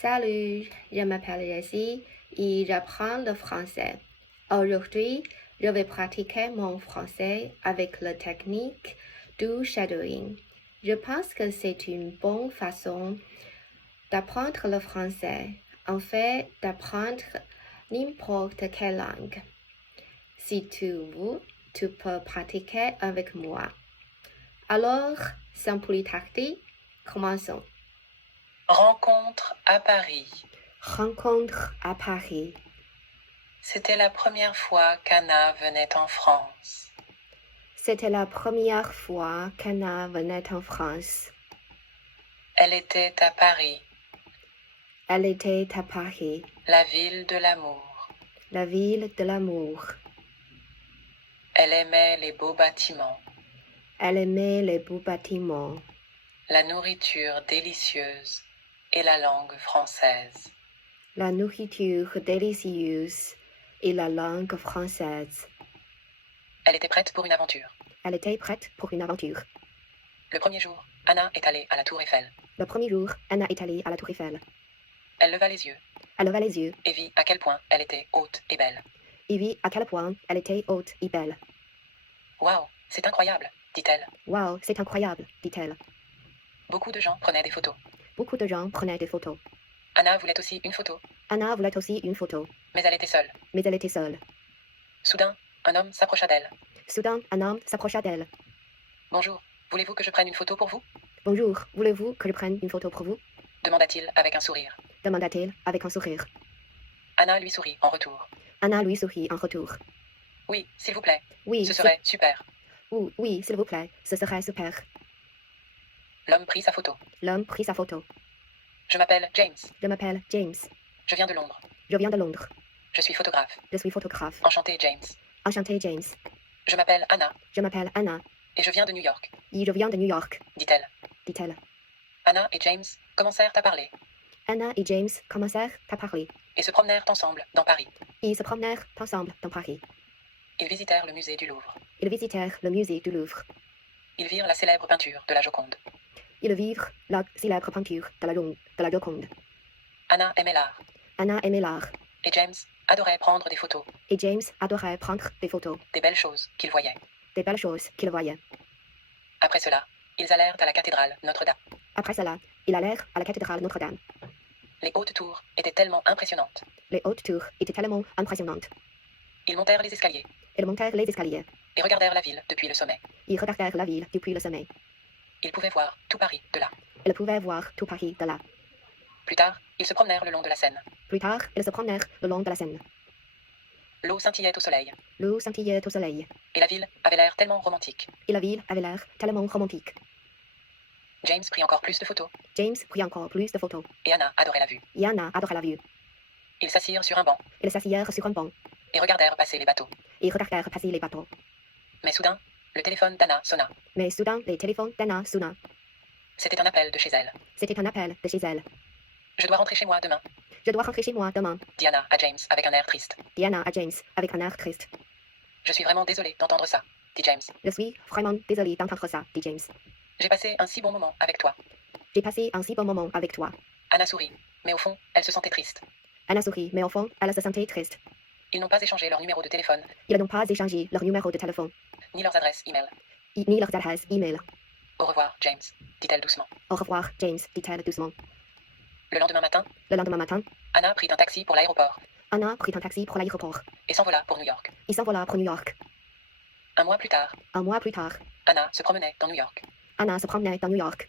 Salut, je m'appelle Jessie et j'apprends le français. Aujourd'hui, je vais pratiquer mon français avec la technique du shadowing. Je pense que c'est une bonne façon d'apprendre le français, en fait d'apprendre n'importe quelle langue. Si tu veux, tu peux pratiquer avec moi. Alors, sans plus tarder, commençons. Rencontre à Paris. Rencontre à Paris. C'était la première fois qu'Anna venait en France. C'était la première fois qu'Anna venait en France. Elle était à Paris, Elle était à Paris, la ville de l'amour. la ville de l'amour. Elle aimait les beaux bâtiments, Elle aimait les beaux bâtiments, la nourriture délicieuse et la langue française. la nourriture délicieuse et la langue française. Elle était prête pour une aventure. Elle était prête pour une aventure. Le premier jour, Anna est allée à la Tour Eiffel. Le premier jour, Anna est allée à la Tour Eiffel. Elle leva les yeux Elle leva les yeux et vit à quel point elle était haute et belle. et vit à quel point elle était haute et belle. Waouh, c'est incroyable, dit-elle. Wow, c'est incroyable, dit-elle. Beaucoup de gens prenaient des photos. Beaucoup de gens prenaient des photos. Anna voulait aussi une photo, Anna voulait aussi une photo, mais elle était seule. mais elle était seule. Soudain, un homme s'approcha d'elle. Soudain, un homme s'approcha d'elle. Bonjour, voulez-vous que je prenne une photo pour vous? Bonjour, voulez-vous que je prenne une photo pour vous? Demanda-t-il avec un sourire. Demanda-t-il avec un sourire. Anna lui sourit en retour. Anna lui sourit en retour. Oui, s'il vous plaît, Oui, ce serait super. oui, s'il vous plaît, ce serait super. L'homme prit sa photo. L'homme prit sa photo. Je m'appelle James. Je m'appelle James. Je viens de Londres. Je viens de Londres. Je suis photographe. Je suis photographe. Enchanté, James. Enchanté, James. Je m'appelle Anna Je m'appelle Anna et je viens de New York, et je viens de New York, dit-elle. dit-elle. Anna et James commencèrent à parler Anna et James commencèrent à parler et se promenèrent ensemble dans Paris. et se promenèrent ensemble dans Paris. Ils visitèrent le musée du Louvre. Ils visitèrent le musée du Louvre. Ils virent la célèbre peinture de la Joconde. Ils virent la célèbre peinture de la Joconde. Anna aimait l'art Anna aimait l'art et James adorait prendre des photos, et James adorait prendre des photos, des belles choses qu'il voyait. des belles choses qu'il voyait. Après cela, ils allèrent à la cathédrale Notre-Dame. Après cela, ils allèrent à la cathédrale Notre-Dame. Les hautes tours étaient tellement impressionnantes. Les hautes tours étaient tellement impressionnantes. Ils montèrent les escaliers Ils montèrent les escaliers et regardèrent la ville depuis le sommet. et regardèrent la ville depuis le sommet. Ils pouvaient voir tout Paris de là. Ils pouvaient voir tout Paris de là. Plus tard, ils se promenèrent le long de la Seine. Plus tard, ils se promenèrent le long de la Seine. L'eau scintillait au soleil L'eau scintillait au soleil et la ville avait l'air tellement romantique. et la ville avait l'air tellement romantique. James prit encore plus de photos James prit encore plus de photos et Anna adorait la vue. et Anna adorait la vue. Ils s'assirent sur un banc Ils s'assirent sur un banc et regardèrent passer les bateaux. et regardèrent passer les bateaux. Mais soudain, le téléphone d'Anna sonna. Mais soudain, le téléphone d'Anna sonna. C'était un appel de chez elle. C'était un appel de chez elle. Je dois rentrer chez moi demain, Je dois rentrer chez moi demain, dit Anna à James avec un air triste. dit Anna à James avec un air triste. Je suis vraiment désolée d'entendre ça, dit James. Je suis vraiment désolée d'entendre ça, dit James. J'ai passé un si bon moment avec toi. J'ai passé un si bon moment avec toi. Anna sourit, mais au fond, elle se sentait triste. Anna sourit, mais au fond, elle se sentait triste. Ils n'ont pas échangé leur numéro de téléphone, Ils n'ont pas échangé leur numéro de téléphone, ni leurs adresses e-mail. ni leurs adresses e-mail. Au revoir, James, dit-elle doucement. Au revoir, James, dit-elle doucement. Le lendemain matin, Le lendemain matin, Anna prit un taxi pour l'aéroport Anna prit un taxi pour l'aéroport. et s'envola pour New York. Il s'envola pour New York. Un mois plus tard, Un mois plus tard, Anna se promenait dans New York. Anna se promenait dans New York.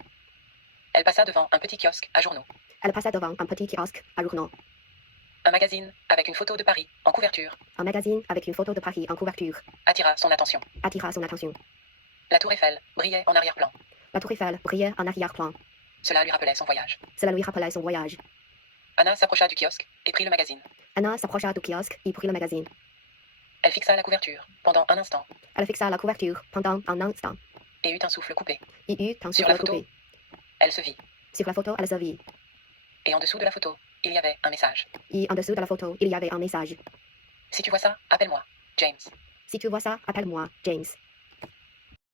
Elle passa devant un petit kiosque à journaux. Elle passa devant un petit kiosque à journaux. Un magazine avec une photo de Paris en couverture Un magazine avec une photo de Paris en couverture attira son attention. attira son attention. La tour Eiffel brillait en arrière-plan. La tour Eiffel brillait en arrière-plan. Cela lui rappelait son voyage. Cela lui rappelait son voyage. Anna s'approcha du kiosque et prit le magazine. Anna s'approcha du kiosque et prit le magazine. Elle fixa la couverture pendant un instant Elle fixa la couverture pendant un instant et eut un souffle coupé. et eut un Sur souffle la photo, coupé. elle se vit. Sur la photo, elle se vit. Et en dessous de la photo, il y avait un message. Et en dessous de la photo, il y avait un message. Si tu vois ça, appelle-moi, James. Si tu vois ça, appelle-moi, James.